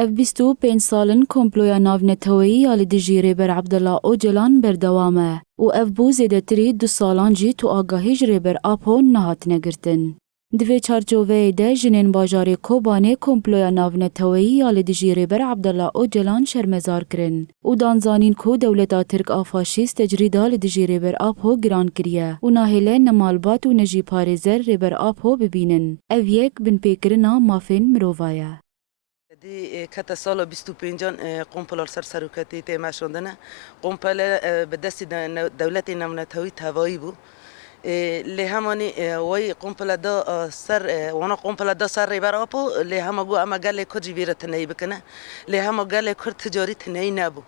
اف 25 سالن کمپلویا ناونتویی یا لدیجی ریبر عبدالله اوجلان بردوامه و اف بو زیدتری 2 سالان جی تو آگاهیج ریبر آپو نهات نگرتن. دوی چارچوبه ده جنین باجاری کوبانه کمپلویا ناونتویی یا لدیجی ریبر عبدالله اوجلان شرمزار کرن و دانزانین کو دولتا ترک آفاشیست تجریدا لدیجی ریبر آپو گران کریه و ناهله نمالبات و نجی پارزر ریبر آپو ببینن. اف یک بن پیکرنا مافین مرووایه. دی کت سال 25 قمپلار سرکتی تیمه شدنه قمپل به دست دولت نمونتوی توایی بود لی همانی وی قمپل دا سر وانا قمپل دا سر ریبر آپو لی همه گو اما گله کجی ویره تنهی بکنه لی همه گله کر تجاری تنهی نبو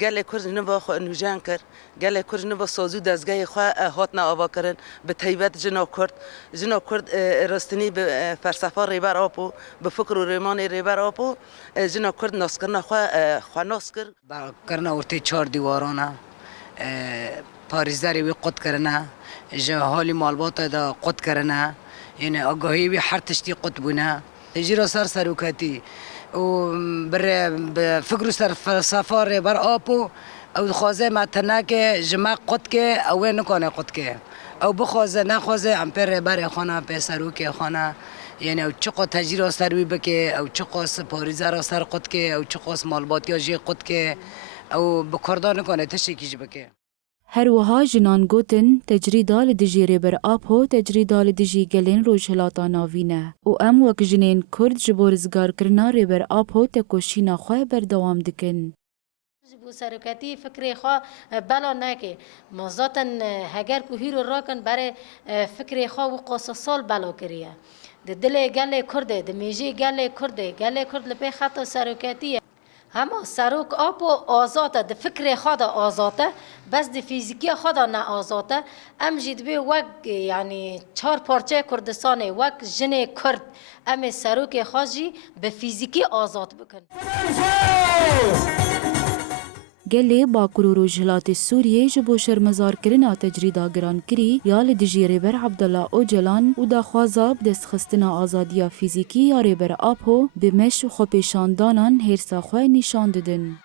گله کر نبا خو نوجان کر گله کر نبا سازو دزگاه خو هات نه آوا کردن به تیبت جنا کرد راستنی به فلسفه ریبر آپو به فکر و ریمان ریبر آپو جنا کرد ناس کردن خو ناس کرد با کرنا ورته 4 دیوارانه پاریزری وی قد کرنا جا حالی مالبات دا قد کرنا یعنی آگاهی وی هر تشتی قد بونه تجربه سرکتی و بر فکر سر فلسفه ریبر آپو او خوازه متنه که جمع قد که او نکنه قد که او بخوازه نخوازه امپر ریبر خانه په سروک خانه یعنی او چقا تجربه سروی بکه او چقا پاریزه را سر قد که او چقا مالباتی جی قد که او بکردان کنه تشکیش بکه هر وها جنان گوتن تجریدا لدیجی ریبر آپو تجریدا لدیجی گلین روشلاتا ناوینه و ام وک جنین کرد جبورزگار کرنا ریبر آپو تکوشینا خواه بردوام دکن. بو سرکتی فکر خوا بلا نکه مزاتن هگر کو هیرو راکن برای فکر خوا و قاس سال بلا کریه ده دل گله کرده ده میجی گله کرد لپی خط سرکتیه همه سروک آب و آزاده ده فکر خدا آزاده بس ده فیزیکی خدا نه آزاده ام جید به وق یعنی 4 پارچه کردستانه وق جن کرد ام سروک خاجی به فیزیکی آزاد بکن گله باکور و روجهلات سوریه جبو شرمزار کرنا تجریدا گران کری یا لدیجی ریبر عبدالله اوجلان و دا خوازاب دست خستنا آزادیا فیزیکی یا ریبر آپو بمش و خوپیشاندانان هرسا خواه نشان ددن.